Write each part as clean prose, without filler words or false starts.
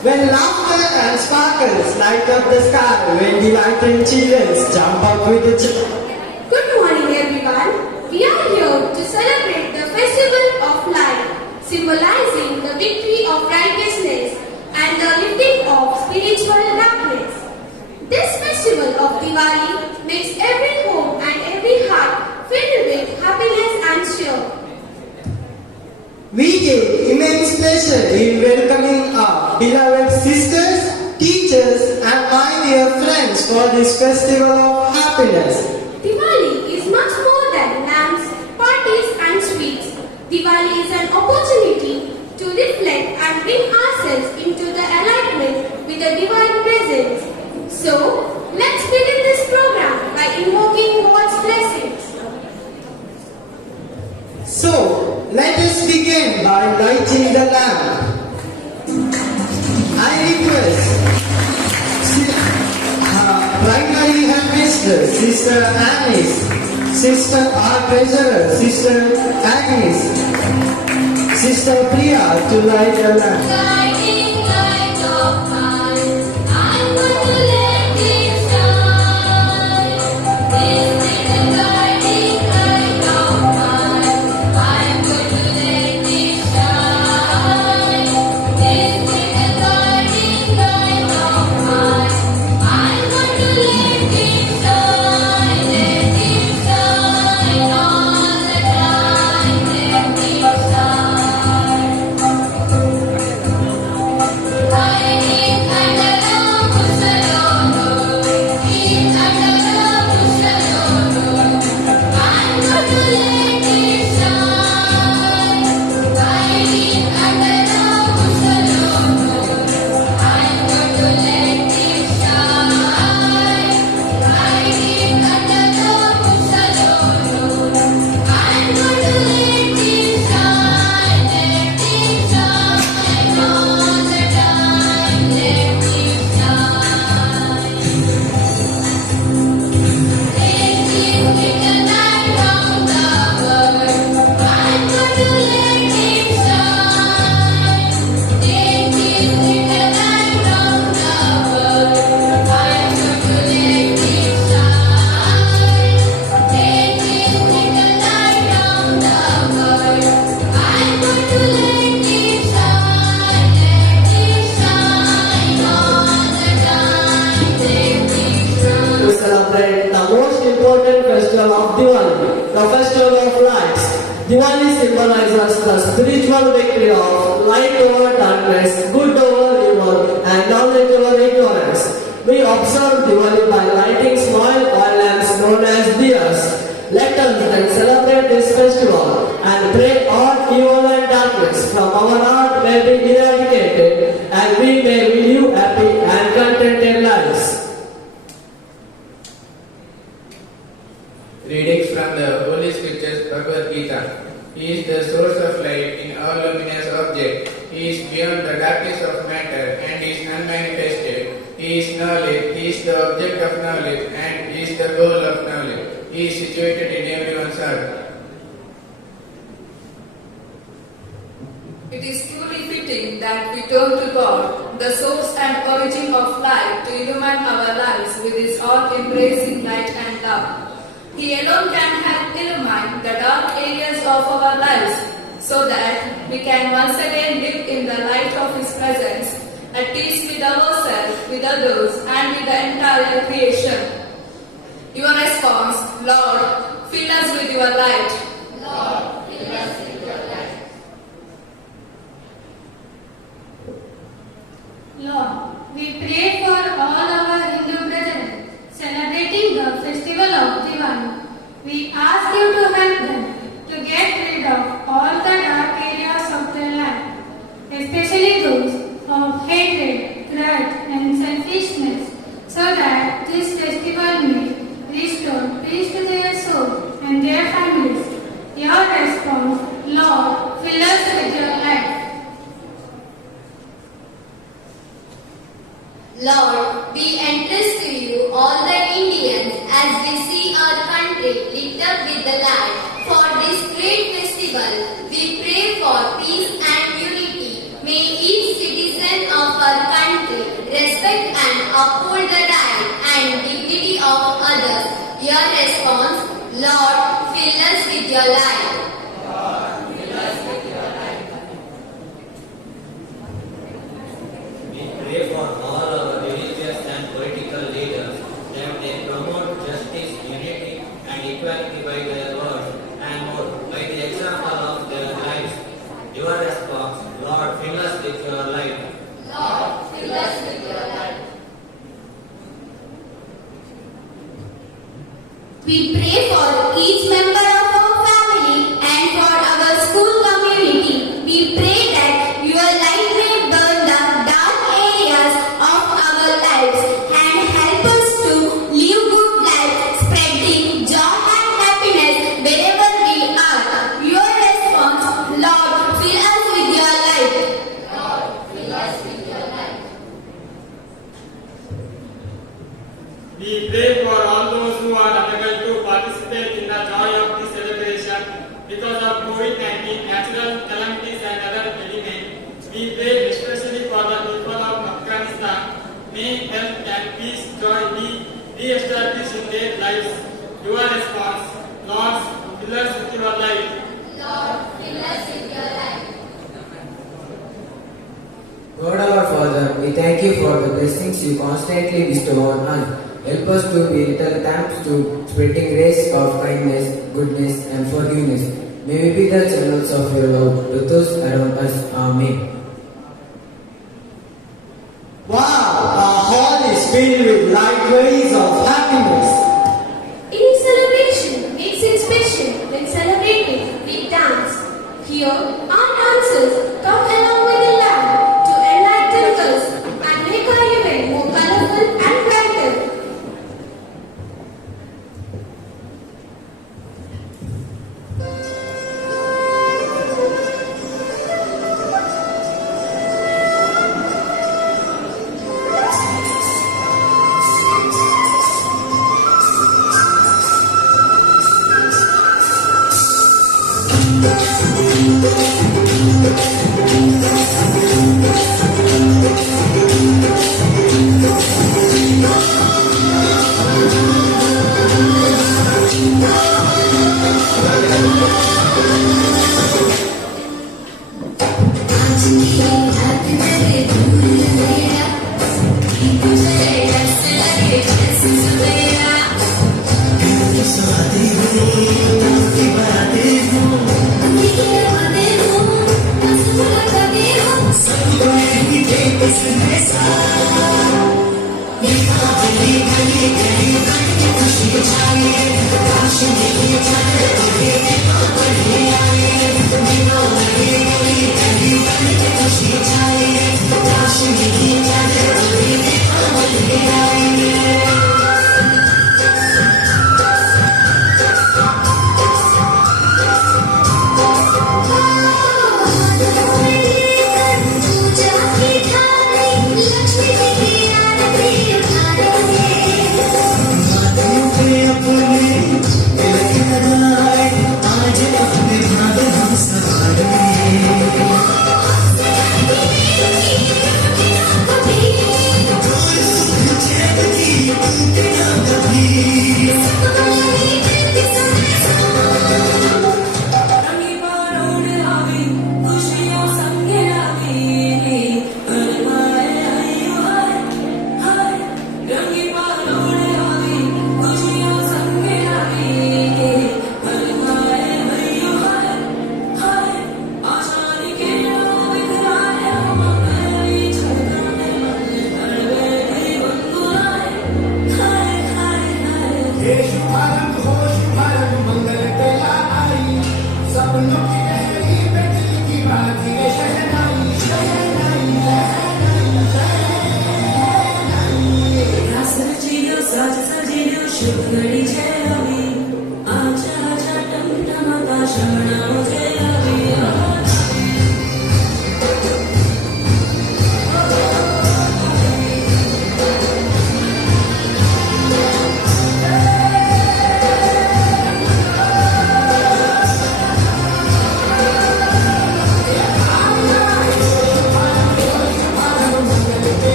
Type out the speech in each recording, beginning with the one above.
When laughter and sparkles light up the sky, when delighted children jump up with the Good morning everyone. We are here to celebrate the festival of light, symbolizing the victory of righteousness and the lifting of spiritual darkness. This festival of Diwali makes every home and every heart filled with happiness and cheer. We take immense pleasure in welcoming our beloved sisters, teachers and my dear friends for this festival of happiness. Diwali is much more than lamps, parties and sweets. Diwali is an opportunity to reflect and bring ourselves into the alignment with the divine presence. So, let's begin this program by invoking God's blessings. So, let us begin by lighting the lamp. I request primary headmistress, Sister Annis, Sister R. Treasurer, Sister Agnes, Sister Priya to light the lamp. Guiding light of mine, I'm going to let it shine. This is the guiding light of mine, I'm going to let it shine. This is the guiding light of mine, I'm going to let it shine. Let it shine all the time. Let it shine. Hiding under the Mussalonu, hid under the Mussalonu, I'm going to let it shine. Hiding under the Mussalonu, I'm going to let it shine. Hiding under the Mussalonu, I'm going to let it shine. Let it shine all the time. Let it shine. Let it written around the world. I'm going to let it shine. Let it written around the world. I'm going to let it shine. Let it written around the world. I'm going to let it shine. Let it shine all the time. Let it shine. To celebrate the most important festival of Diwali, the festival of lights. Diwali symbolizes the spiritual victory of light over darkness, good over evil, and knowledge over ignorance. We observe Diwali by lighting small oil lamps known as diyas. Let us then celebrate this festival and pray all evil and darkness from our heart may be eradicated and we may live happy and contented lives. Readings from the Holy Scriptures, Bhagavad Gita. He is the source of light in all luminous object. He is beyond the darkness of matter and is unmanifested. He is knowledge, he is the object of knowledge and he is the goal of knowledge. He is situated in everyone's heart. It is truly fitting that we turn to God, the source and origin of light, to illumine our lives with His all-embracing light and love. He alone can help illumine the dark areas of our lives so that we can once again live in the light of His presence, at peace with ourselves, with others, and with the entire creation. Your response, Lord, fill us with your light. Lord, fill us with your light. Lord, we pray for all our Hindu brethren celebrating the festival of Diwali. We ask you to help them to get rid of all the dark areas of their life, especially those of hatred, grudge and selfishness, so that this festival may restore peace to their soul and their families. Your response, Lord, fill us with your light. Lord, we entrust to you all the Indians as we see our country lit up with the light. For this great festival, we pray for peace and unity. May each citizen of your country, respect and uphold the right and dignity of others. Your response, Lord, fill us with your light. We pray for all our religious and political leaders that they promote justice, unity, and equality by their words and more by the example of their lives. Your response, Lord, fill us with your light. Lord, fill us with your light. We pray for each member of our family and for our school community. We pray that your light may burn the dark areas of our lives and help us to live good lives, spreading joy and happiness wherever we are. Your response, Lord, fill us with your light. Lord, fill us with your light. We pray for all those who are unable to participate in the joy of this celebration because of COVID-19, natural calamities and other elements. We pray especially for the people of Afghanistan. May health and peace, joy be re-established in their lives. Your response, Lord, fill us with your light. Lord, fill us with your light. God our Father, we thank you for the blessings you constantly bestow on us. Help us to be little thanks to spreading grace of kindness, goodness and forgiveness. May we be the channels of your love to those around us. Amen. Wow, our hall is filled with light rays of happiness. Each celebration makes it special when celebrated with dance. Here, our dancers come along with the lamp to enlighten us and make our event more colorful and brighter. आज अपने भाग हम सवार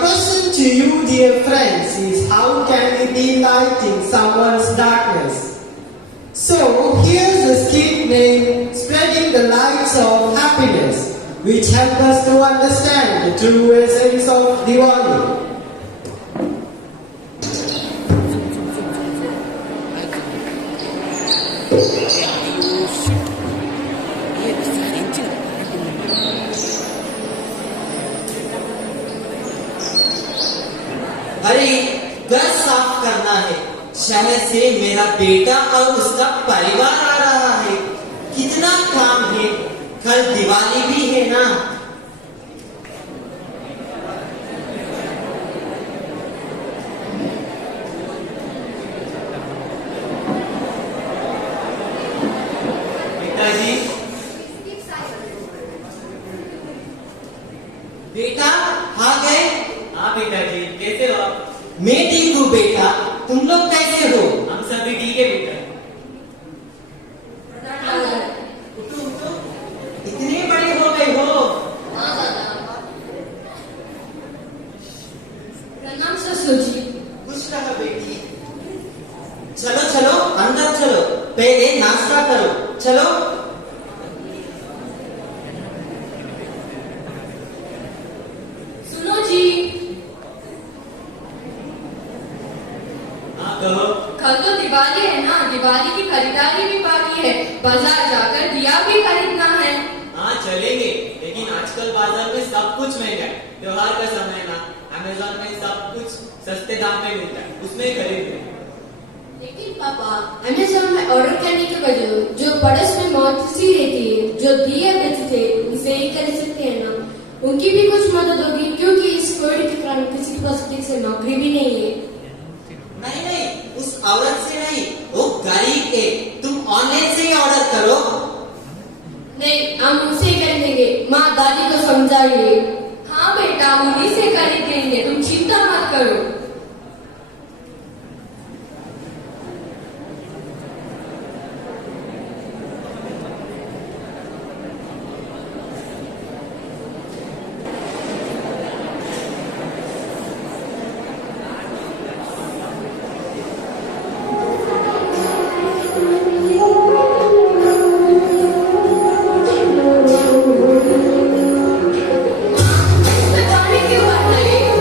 question to you, dear friends, is how can we be lighting someone's darkness? So, here's a skit named Spreading the Lights of Happiness, which helps us to understand the true essence of Diwali. अरे घर साफ करना है। शहर से मेरा बेटा और उसका परिवार आ रहा है। कितना काम है, कल दिवाली भी है ना। पिताजी, बेटा आ गए? हाँ पिताजी, कैसे हो आप? मैं ठीक हूँ बेटा, तुम लोग कैसे हो? हम सभी ठीक है बेटा। इतने बड़े हो गए हो। प्रणाम ससुर जी। खुश रहो बेटी। चलो चलो अंदर चलो, पहले नाश्ता करो। चलो। सुनो जी, हाँ कहो। कल तो दिवाली है ना, दिवाली की खरीदारी भी बाकी है। बाजार जाकर दिया भी खरीदना है। हाँ चलेंगे, लेकिन आजकल बाजार में सब कुछ महंगा है। त्योहार का समय ना, अमेज़न में सब कुछ सस्ते दाम पे मिलता है, उसमें ही खरीदेंगे। लेकिन पापा, अमेज़न में ऑर्डर करने के बजाय जो पड़ोस में मौसी रहती है, जो दिए बेचते थे, उनसे ही कर सकते हैं ना। उनकी भी कुछ मदद होगी, क्योंकि इस कोविड के कारण किसी के पास ठीक से नौकरी भी नहीं है। नहीं नहीं, उस औरत से नहीं, वो गरीब है। तुम ऑनलाइन से ही ऑर्डर करो। नहीं, हम उसे कर देंगे। माँ दादी को समझाइए। हाँ बेटा, हम उन्हीं से खरीद देंगे, तुम चिंता मत करो। इसमें पानी क्यों भर रहे हो?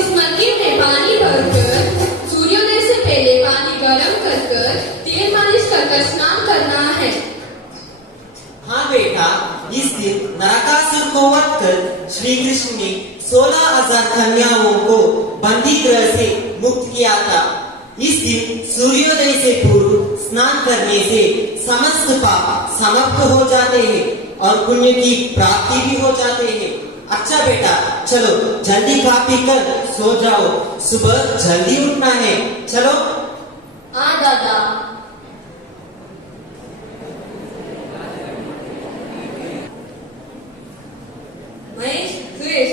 इस मंदिर में पानी भरकर सूर्योदय से पहले पानी गर्म कर तेल मालिश कर स्नान करना है। हाँ बेटा, इस दिन नरकासुर को वध कर श्री कृष्ण ने 16,000 कन्याओं को बंदी गृह से मुक्त किया था। इस दिन सूर्योदय से पूर्व स्नान करने से समस्त पाप समाप्त हो जाते हैं और पुण्य की प्राप्ति भी हो जाते हैं। अच्छा बेटा, चलो जल्दी खा पी कर सो जाओ, सुबह जल्दी उठना है। चलो। हाँ दादा। महेश, सुरेश,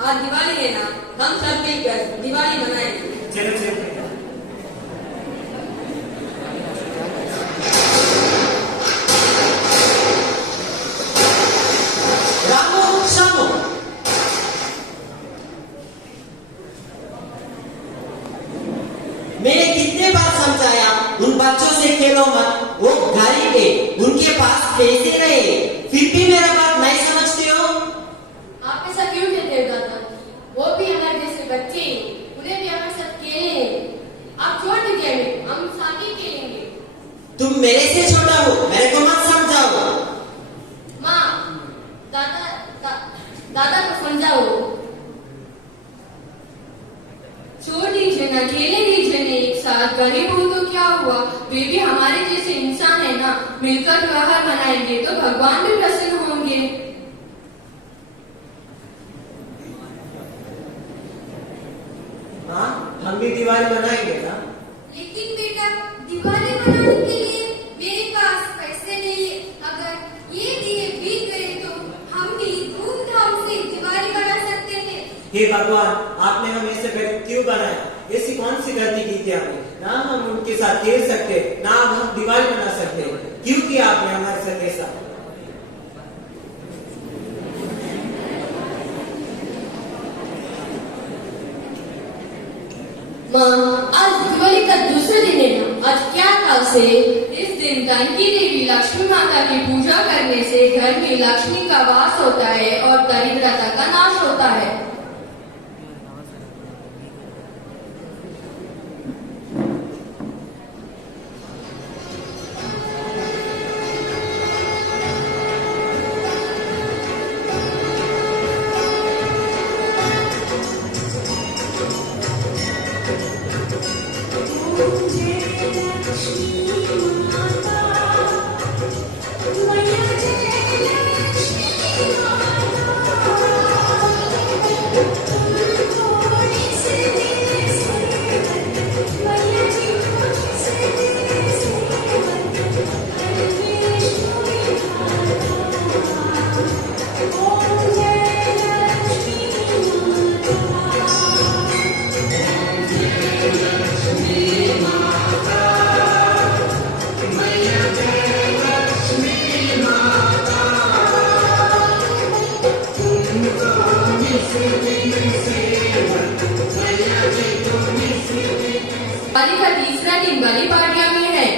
आज दिवाली है ना, हम सब मिलकर दिवाली मनाएंगे। चलो चलो। रामो श्यामो, मैंने कितने बार समझाया उन बच्चों से खेलो मत, वो गरीब है, उनके पास पैसे रहे, फिर भी मेरा बात नहीं समझते हो। आप ऐसा क्यों कहते हो दादा? वो भी हमारे जैसे बच्चे हैं, उन्हें भी हमारे साथ खेलने हैं। आप छोड़ दीजिए हमें, हम साथ ही खेलेंगे। तुम मेरे से छोटा हो, मेरे को मत समझाओ। माँ, दादा को समझाओ। छोड़ दीजिए ना, खेले दीजिए ना एक साथ। गरीब हो तो क्या हुआ, वे भी हमारे जैसे इंसान है ना। मिलकर त्योहार मनाएंगे तो भगवान भी प्रसन्न होंगे। हाँ, हम भी दिवाली मनाएंगे ना। लेकिन बेटा, दिवाली मनाने के लिए मेरे पास पैसे नहीं है। अगर ये दिए बीत गए तो हम भी धूमधाम से दिवाली मना सकते हैं। हे भगवान, आपने हमें ऐसे गरीब क्यों बनाया? ऐसी कौन सी गलती की थी हमने? ना हम उनके साथ खेल सकते, ना हम दिवाली मना सकते। क्यों किया आपने हमारे साथ ऐसा? माँ, आज दिवाली का दूसरा दिन है ना, आज क्या खास है? इस दिन धन की देवी लक्ष्मी माता की पूजा करने से घर में लक्ष्मी का वास होता है और दरिद्रता का नाश होता है। दिवाली का तीसरा दिन बलि पाड्या में है।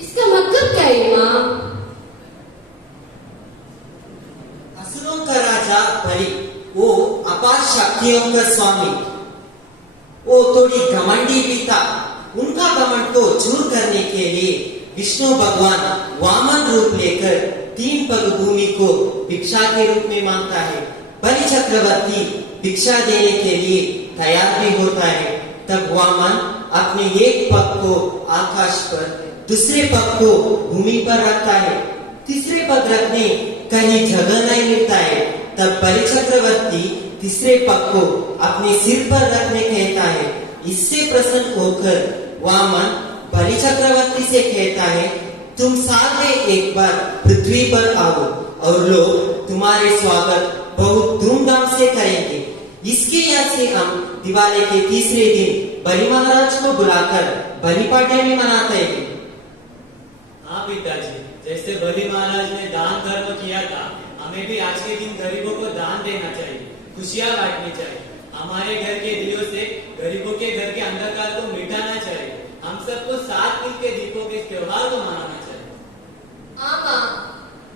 इसका मतलब क्या है माँ? असुरों का राजा बलि, वो अपार शक्तियों का स्वामी, वो थोड़ी घमंडी भी था। उनका घमंड को चूर करने के लिए विष्णु भगवान वामन रूप लेकर 3 पग भूमि को भिक्षा के रूप में मांगता है। बलि चक्रवर्ती भिक्षा देने के लिए तैयार भी होता है। तब वामन अपने एक पग को आकाश पर, दूसरे पग को भूमि पर रखता है। तीसरे पग रखने कहीं जगह नहीं मिलता है। तब बलि चक्रवर्ती तीसरे पग को अपने सिर पर रखने कहता है। इससे प्रसन्न होकर वामन बलि चक्रवर्ती से कहता है, तुम साल में एक बार पृथ्वी पर आओ और लोग तुम्हारे स्वागत बहुत धूमधाम से करेंगे। इसके याद से हम दिवाली के तीसरे दिन बलि महाराज को बुलाकर बलि पाड्यमी मनाते हैं। हाँ पिताजी, जैसे बलि महाराज ने दान धर्म किया था, हमें भी आज के दिन गरीबों को दान देना चाहिए, खुशियाँ बांटनी चाहिए। हमारे घर के दियों से गरीबों के घर के अंधकार को मिटाना चाहिए। हम सबको साथ मिलकर दीपों के त्योहार को मनाना चाहिए। हाँ माँ,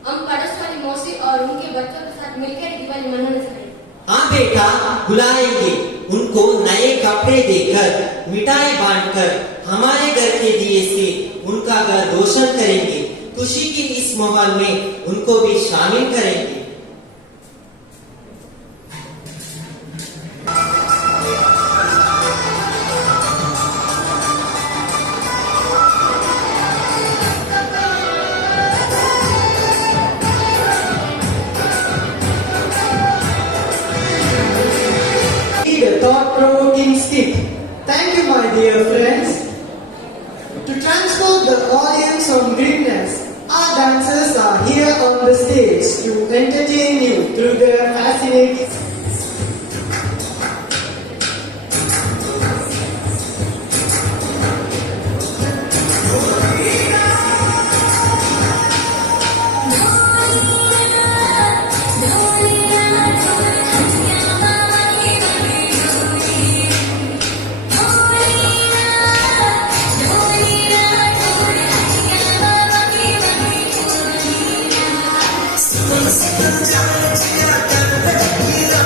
हम पड़ोस वाली मौसी और उनके बच्चों के साथ मिलकर दिवाली मनाना चाहिए। हाँ बेटा, बुलाएंगे। उनको नए कपड़े देकर, मिठाई बांटकर हमारे घर के दिए से उनका घर रोशन करेंगे। खुशी की इस माहौल में उनको भी शामिल करेंगे। A thought-provoking skit. Thank you, my dear friends. To transport the audience on greenness, our dancers are here on the stage to entertain you through their fascinating. Let's go.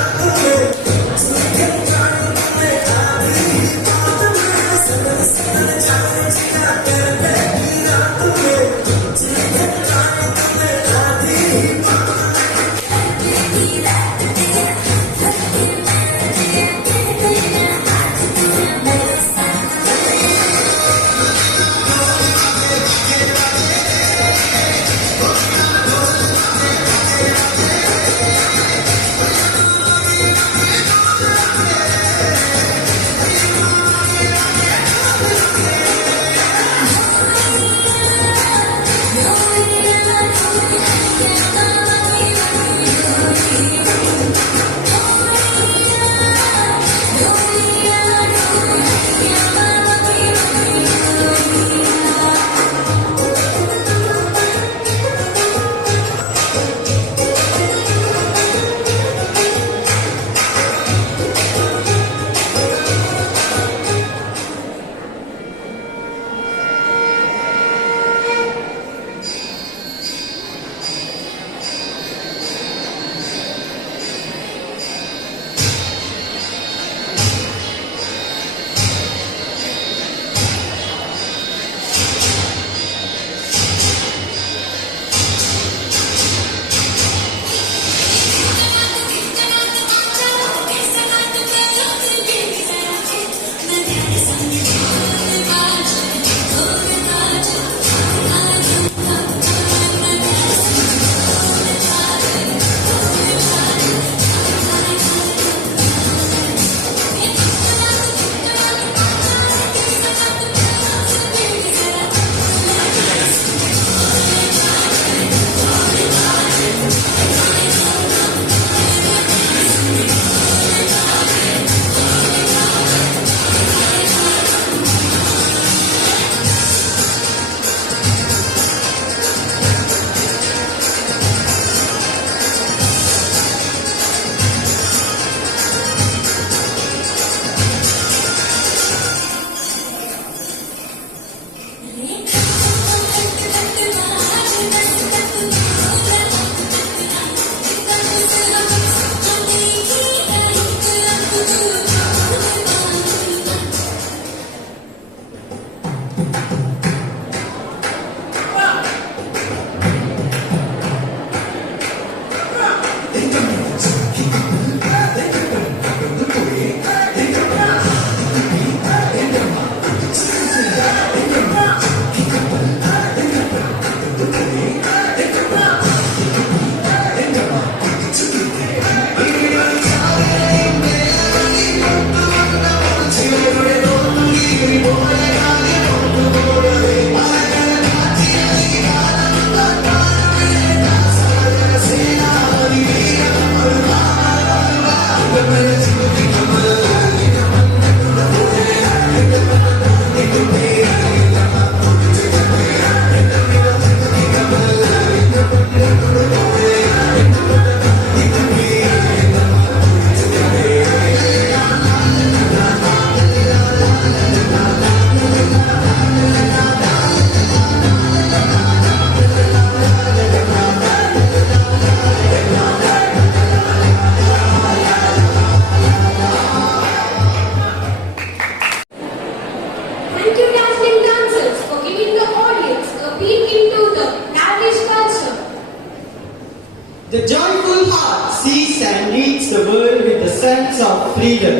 sense of freedom.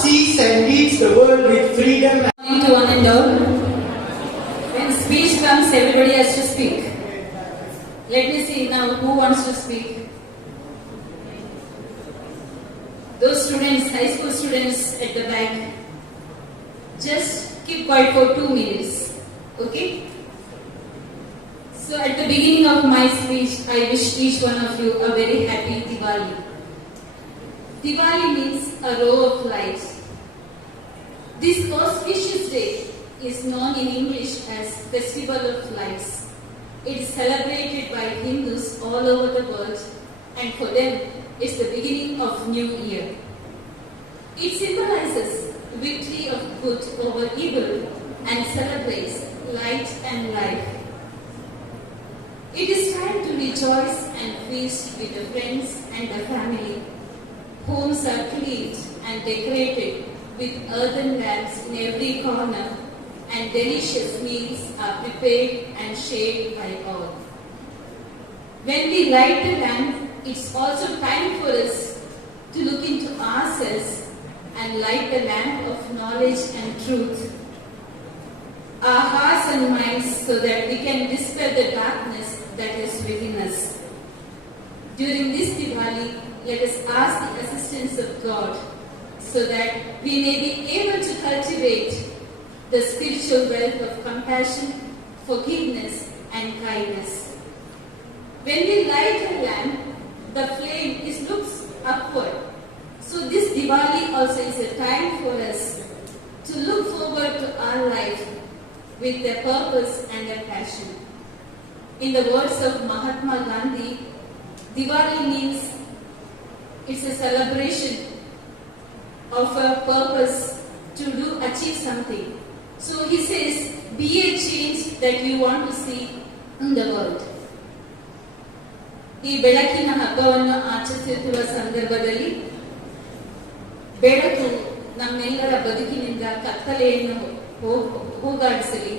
Sees and leads the world with freedom. Morning to one and all. When speech comes, everybody has to speak. Let me see now who wants to speak. Those students, high school students at the back, just keep quiet for 2 minutes. Okay? So at the beginning of my speech, I wish each one of you a very happy Diwali. Diwali means a row of lights. This auspicious day is known in English as Festival of Lights. It is celebrated by Hindus all over the world, and for them, it's the beginning of New Year. It symbolizes victory of good over evil and celebrates light and life. It is time to rejoice and feast with the friends and the family. Homes are cleaned and decorated with earthen lamps in every corner, and delicious meals are prepared and shared by all. When we light the lamp, it's also time for us to look into ourselves and light the lamp of knowledge and truth. Our hearts and minds so that we can dispel the darkness that is within us. During this Diwali, let us ask the assistance of God so that we may be able to cultivate the spiritual wealth of compassion, forgiveness, and kindness. When we light a lamp, the flame looks upward. So this Diwali also is a time for us to look forward to our life with a purpose and a passion. In the words of Mahatma Gandhi, Diwali means it's a celebration of a purpose to achieve something. So he says, be a change that you want to see in the world. ಈ ಬೆಳಕಿನ ಹಬ್ಬವನ್ನು ಆಚರಿಸುತ್ತಿರುವ ಸಂದರ್ಭದಲ್ಲಿ ಬೆಳಕು ನಮ್ಮೆಲ್ಲರ ಬದುಕಿನಿಂದ ಕತ್ತಲೆಯನ್ನು ಹೋಗಾಡಿಸಲಿ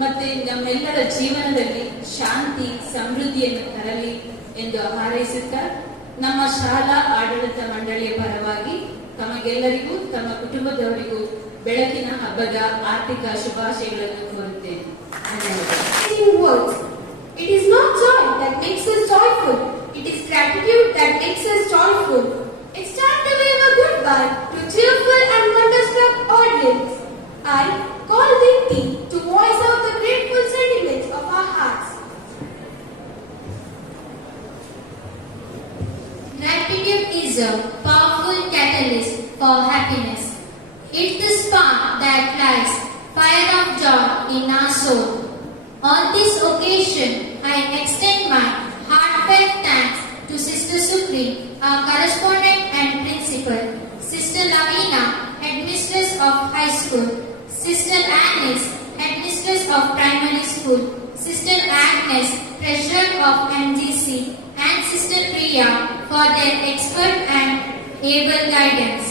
ಮತ್ತೆ ನಮ್ಮೆಲ್ಲರ ಜೀವನದಲ್ಲಿ ಶಾಂತಿ ಸಮೃದ್ಧಿಯನ್ನು ತರಲಿ ಎಂದು ಹಾರೈಸುತ್ತಾ ನಮ್ಮ ಶಾಲಾ ಆಡಳಿತ ಮಂಡಳಿಯ ಪರವಾಗಿ ತಮಗೆಲ್ಲರಿಗೂ ತಮ್ಮ ಕುಟುಂಬದವರಿಗೂ ಬೆಳಕಿನ ಹಬ್ಬದ ಆರ್ಥಿಕ ಶುಭಾಶಯಗಳನ್ನು ಕೋರುತ್ತೇನೆ. ಧನ್ಯವಾದ. It is not joy that makes us joyful. It is gratitude that makes us joyful. It's time to wave a goodbye to cheerful and wonderstruck audience. I call Vinti to voice out the grateful sentiments of our hearts. Gratitude is a powerful catalyst for happiness. It's the spark that lights fire of joy in our soul. On this occasion, I extend my heartfelt thanks to Sister Supreme, our correspondent and principal, Sister Lavina, headmistress of high school, Sister Agnes, headmistress of primary school, Sister Agnes, treasurer of MGC, and Sister Priya for their expert and able guidance.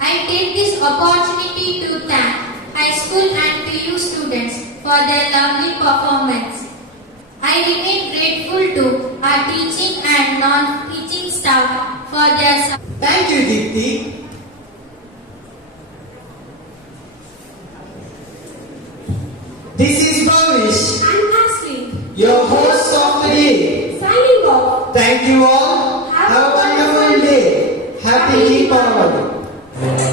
I take this opportunity to thank high school and PU students for their lovely performance. I remain grateful to our teaching and non-teaching staff for their support. Thank you, Deepthi. This is Bhavish, And Ashley, your host of the day. signing off. Thank you all. Have a wonderful day. Happy Deepavali.